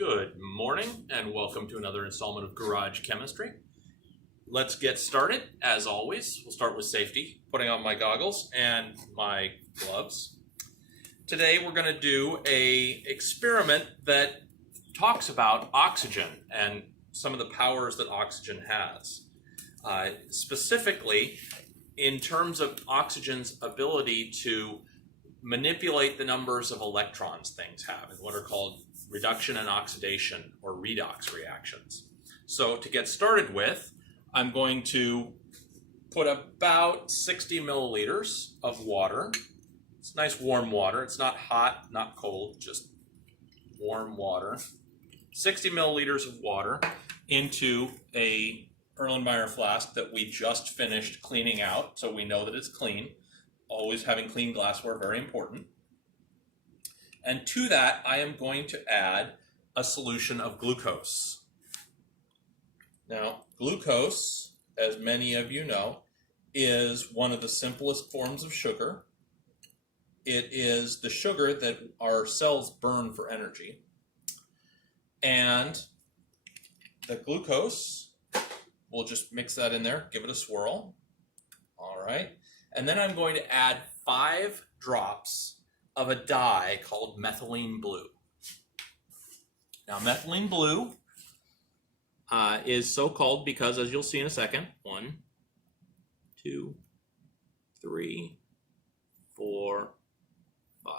Good morning and welcome to another installment of Garage Chemistry. Let's get started. As always, we'll start with safety, putting on my goggles and my gloves. Today we're going to do an experiment that talks about oxygen and some of the powers that oxygen has. Specifically, in terms of oxygen's ability to manipulate the numbers of electrons things have in what are called reduction and oxidation or redox reactions. So to get started with, I'm going to put about 60 milliliters of water. It's nice warm water. It's not hot, not cold, just warm water. 60 milliliters of water into a Erlenmeyer flask that we just finished cleaning out, so we know that it's clean. Always having clean glassware, very important. And to that, I am going to add a solution of glucose. Now, glucose, as many of you know, is one of the simplest forms of sugar. It is the sugar that our cells burn for energy. And the glucose, we'll just mix that in there, give it a swirl. All right. And then I'm going to add 5 drops of a dye called methylene blue. Now, methylene blue is so called because, as you'll see in a second, 1, 2, 3, 4, 5.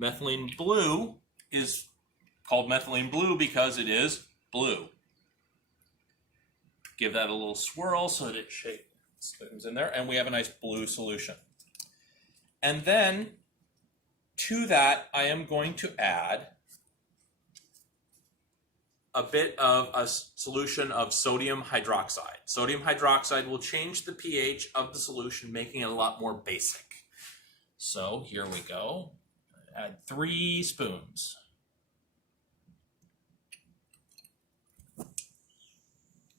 Methylene blue is called methylene blue because it is blue. Give that a little swirl so that it comes in there, and we have a nice blue solution. And then to that, I am going to add a bit of a solution of sodium hydroxide. Sodium hydroxide will change the pH of the solution, making it a lot more basic. So here we go. Add 3 spoons.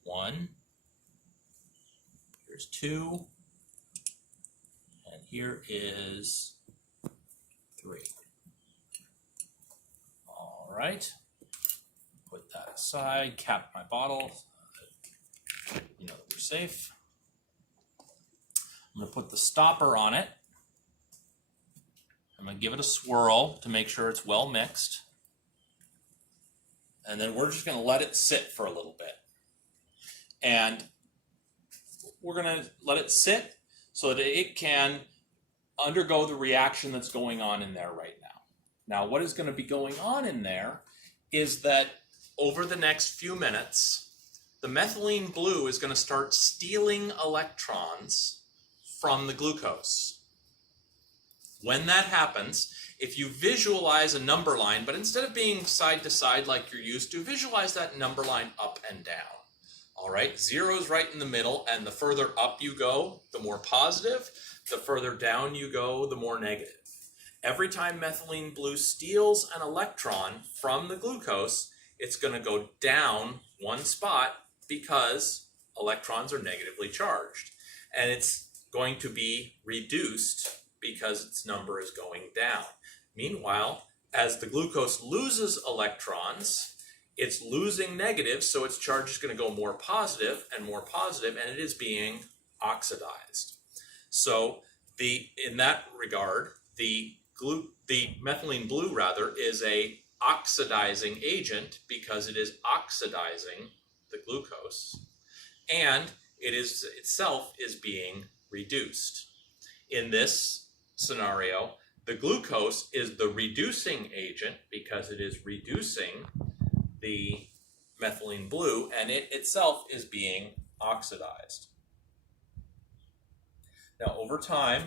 1. Here's 2. And here is 3. All right. Put that aside, cap my bottle, so that you know that we're safe. I'm going to put the stopper on it. I'm going to give it a swirl to make sure it's well mixed. And then we're just going to let it sit for a little bit. And we're going to let it sit so that it can undergo the reaction that's going on in there right now. Now, what is going to be going on in there is that over the next few minutes, the methylene blue is going to start stealing electrons from the glucose. When that happens, if you visualize a number line, but instead of being side to side like you're used to, visualize that number line up and down. All right, 0 is right in the middle, and the further up you go, the more positive. The further down you go, the more negative. Every time methylene blue steals an electron from the glucose, it's going to go down one spot because electrons are negatively charged. And it's going to be reduced because its number is going down. Meanwhile, as the glucose loses electrons, it's losing negative, so its charge is going to go more positive, and it is being oxidized. So in that regard, the methylene blue is a oxidizing agent because it is oxidizing the glucose, and it is itself is being reduced. In this scenario, the glucose is the reducing agent because it is reducing the methylene blue, and it itself is being oxidized. Now, over time,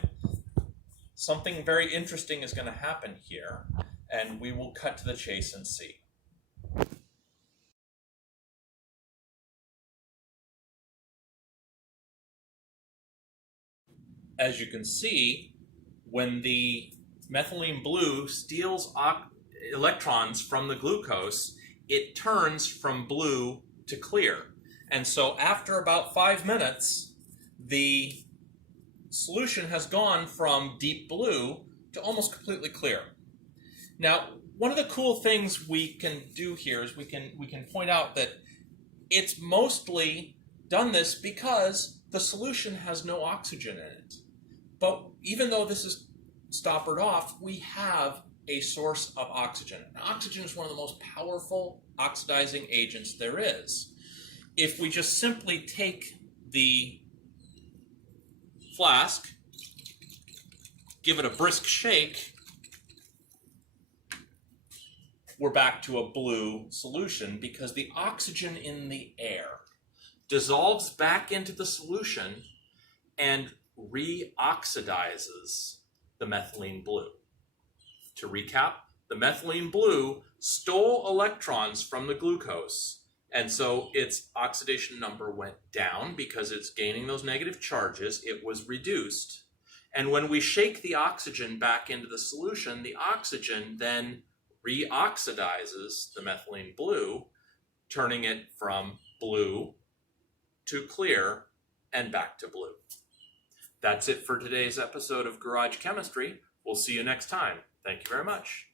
something very interesting is going to happen here, and we will cut to the chase and see. As you can see, when the methylene blue steals electrons from the glucose, it turns from blue to clear. And so after about 5 minutes, the solution has gone from deep blue to almost completely clear. Now, one of the cool things we can do here is we can point out that it's mostly done this because the solution has no oxygen in it. But even though this is stoppered off, we have a source of oxygen. Now, oxygen is one of the most powerful oxidizing agents there is. If we just simply take the flask, give it a brisk shake, we're back to a blue solution because the oxygen in the air dissolves back into the solution and reoxidizes the methylene blue. To recap, the methylene blue stole electrons from the glucose, and so its oxidation number went down because it's gaining those negative charges. It was reduced. And when we shake the oxygen back into the solution, the oxygen then reoxidizes the methylene blue, turning it from blue to clear and back to blue. That's it for today's episode of Garage Chemistry. We'll see you next time. Thank you very much.